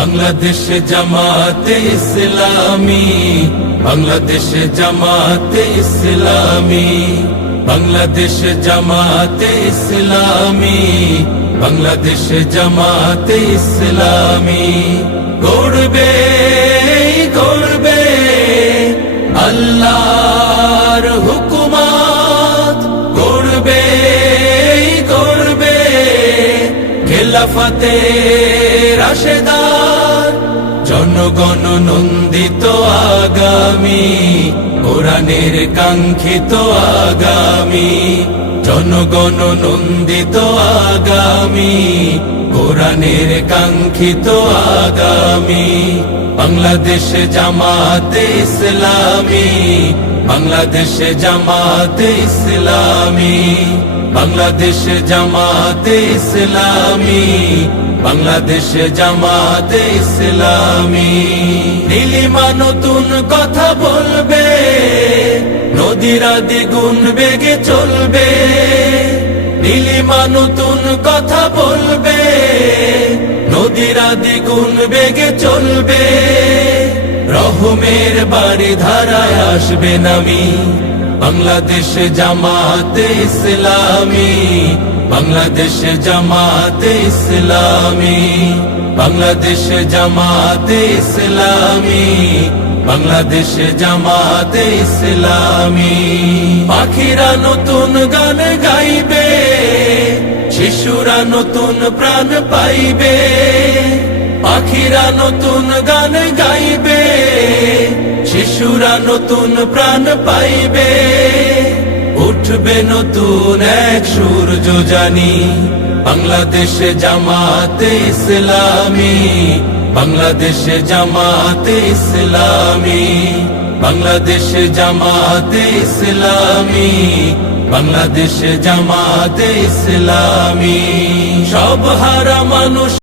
বাংলাদেশ জামাতে ইসলামী, বাংলাদেশ জামাতে ইসলামী, বাংলাদেশ জামাতে ইসলামী, বাংলাদেশ জামাতে ইসলামী। গড়বে গড়বে আল্লাহর হুকুমত, গড়বে গড়বে খেলাফতে রাশেদার। জনগণ নন্দিত আগামী, কোরআনের কাঙ্ক্ষিত আগামী। জনগণ নন্দিত আগামী, কোরআনের কাঙ্ক্ষিত আগামী। বাংলাদেশ জামাতে ইসলামী, বাংলাদেশ জামাতে ইসলামী, বাংলাদেশ জামাতে ইসলামী, বাংলাদেশ জামাতে ইসলামী। নীলিমা নতুন কথা বলবে, নদীরা দ্বিগুণ বেগে চলবে। নীলিমা নতুন কথা বলবে, নদীরা দ্বিগুণ বেগে চলবে। রহমের বাড়ি ধারায় আসবে নামি, বাংলাদেশ জামাতে ইসলামী, বাংলাদেশ জামাতে ইসলামী, বাংলাদেশ জামাতে ইসলামী, বাংলাদেশ জামাতে ইসলামী। পাখিরা নতুন গান গাইবে, শিশুরা নতুন প্রাণ পাইবে। পাখিরা নতুন গান গাইবে, শিশুরা নতুন প্রাণ পাইবে। উঠবে নতুন এক সূর্য জানি, বাংলাদেশ জামাতে ইসলামী, বাংলাদেশ জামাতে ইসলামী, বাংলাদেশ জামাতে ইসলামী, বাংলাদেশ জামাতে ইসলামী। সব হারা মানুষ